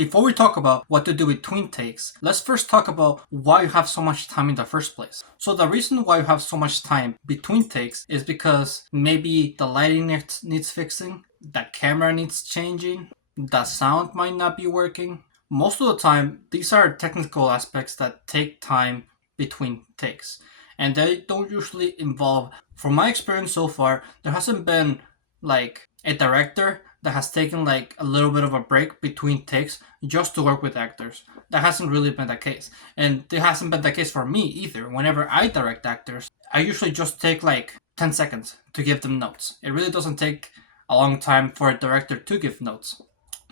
Before we talk about what to do between takes, let's first talk about why you have so much time in the first place. So the reason why you have so much time between takes is because maybe the lighting needs fixing, the camera needs changing, the sound might not be working. Most of the time, these are technical aspects that take time between takes. And they don't usually involve, from my experience so far, there hasn't been like a director that has taken like a little bit of a break between takes just to work with actors. That hasn't really been the case. And it hasn't been the case for me either. Whenever I direct actors, I usually just take like 10 seconds to give them notes. It really doesn't take a long time for a director to give notes.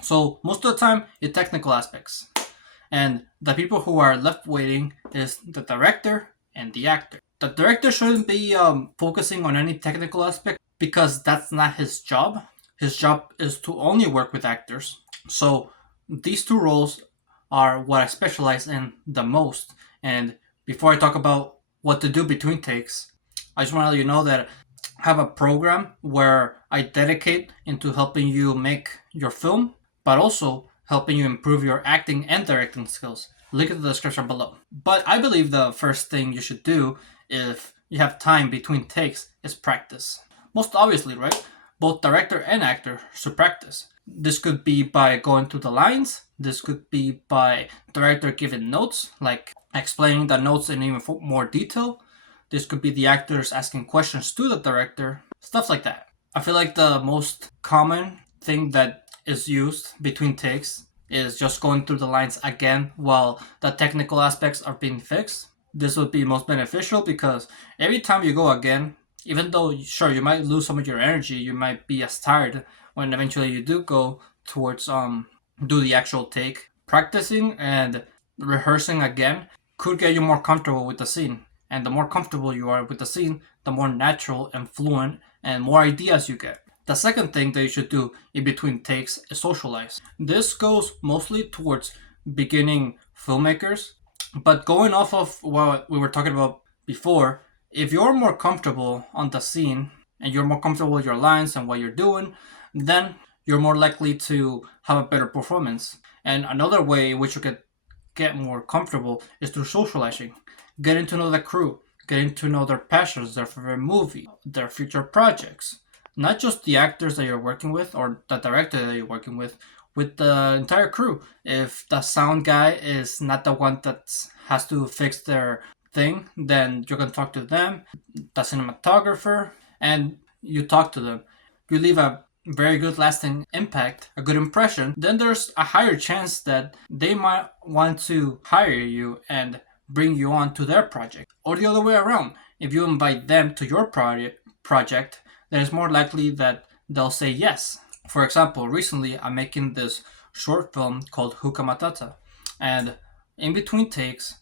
So most of the time, it's technical aspects. And the people who are left waiting is the director and the actor. The director shouldn't be focusing on any technical aspect because that's not his job. His job is to only work with actors. So these two roles are what I specialize in the most. And before I talk about what to do between takes, I just want to let you know that I have a program where I dedicate into helping you make your film, but also helping you improve your acting and directing skills. Link in the description below. But I believe the first thing you should do if you have time between takes is practice. Most obviously, right? Both director and actor should practice. This could be by going through the lines. This could be by director giving notes, like explaining the notes in even more detail. This could be the actors asking questions to the director, stuff like that. I feel like the most common thing that is used between takes is just going through the lines again while the technical aspects are being fixed. This would be most beneficial because every time you go again, even though sure you might lose some of your energy, you might be as tired when eventually you do go towards do the actual take. Practicing and rehearsing again could get you more comfortable with the scene. And the more comfortable you are with the scene, the more natural and fluent and more ideas you get. The second thing that you should do in between takes is socialize. This goes mostly towards beginning filmmakers, but going off of what we were talking about before, if you're more comfortable on the scene and you're more comfortable with your lines and what you're doing, then you're more likely to have a better performance. And another way in which you could get more comfortable is through socializing. Getting to know the crew, getting to know their passions, their favorite movie, their future projects. Not just the actors that you're working with or the director that you're working with the entire crew. If the sound guy is not the one that has to fix their thing, then you can talk to them, the cinematographer, and you talk to them. You leave a very good lasting impact, a good impression, then there's a higher chance that they might want to hire you and bring you on to their project. Or the other way around, if you invite them to your project, then it's more likely that they'll say yes. For example, recently I'm making this short film called Hookah Matata, and in between takes,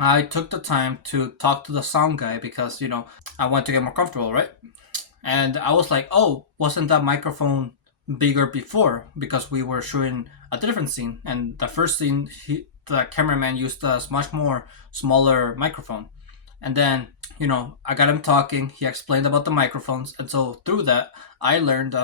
I took the time to talk to the sound guy because, I want to get more comfortable, right? And I was like, oh, wasn't that microphone bigger before? Because we were shooting a different scene. And the first scene, the cameraman used a much more smaller microphone. And then, I got him talking. He explained about the microphones. And so through that, I learned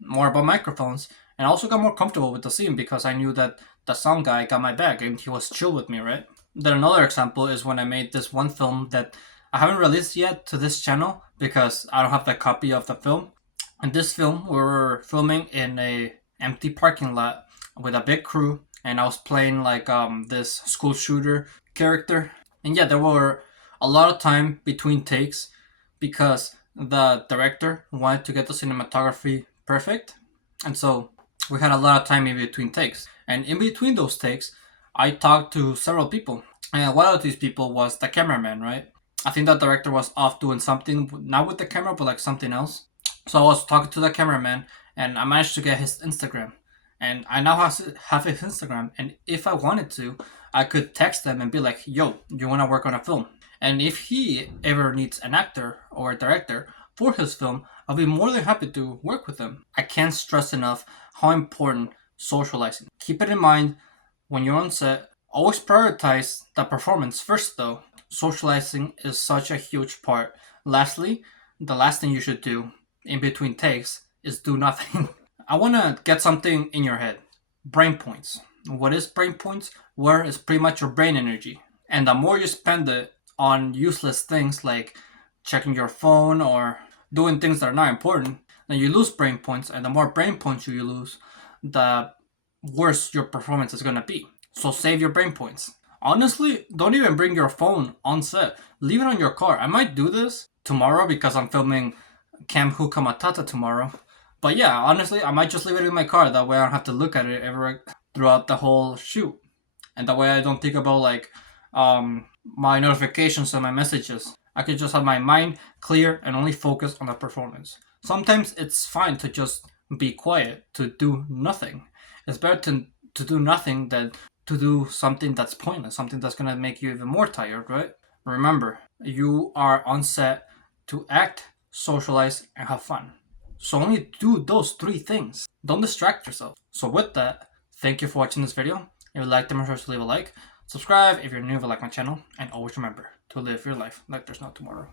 more about microphones and also got more comfortable with the scene because I knew that the sound guy got my back and he was chill with me, right? Then another example is when I made this one film that I haven't released yet to this channel because I don't have the copy of the film. In this film, we were filming in a empty parking lot with a big crew, and I was playing like this school shooter character. And yeah, there were a lot of time between takes because the director wanted to get the cinematography perfect, and so we had a lot of time in between takes. And in between those takes, I talked to several people, and one of these people was the cameraman, right? I think the director was off doing something, not with the camera, but like something else. So I was talking to the cameraman, and I managed to get his Instagram. And I now have his Instagram, and if I wanted to, I could text them and be like, yo, you want to work on a film? And if he ever needs an actor or a director for his film, I'll be more than happy to work with them. I can't stress enough how important socializing. Keep it in mind when you're on set. Always prioritize the performance first though. Socializing is such a huge part. Lastly, the last thing you should do in between takes is do nothing. I want to get something in your head. Brain points. What is brain points? Where is pretty much your brain energy. And the more you spend it on useless things like checking your phone or doing things that are not important, then you lose brain points. And the more brain points you lose, the worse your performance is going to be. So save your brain points. Honestly, don't even bring your phone on set. Leave it on your car. I might do this tomorrow because I'm filming Camp Hookah Matata tomorrow. But yeah, honestly, I might just leave it in my car. That way I don't have to look at it ever throughout the whole shoot. And that way I don't think about like my notifications and my messages. I could just have my mind clear and only focus on the performance. Sometimes it's fine to just be quiet, to do nothing. It's better to do nothing than to do something that's pointless, something that's gonna make you even more tired, right? Remember, you are on set to act, socialize, and have fun. So only do those three things. Don't distract yourself. So with that, thank you for watching this video. If you liked it, make sure to leave a like. Subscribe if you're new to like my channel. And always remember to live your life like there's no tomorrow.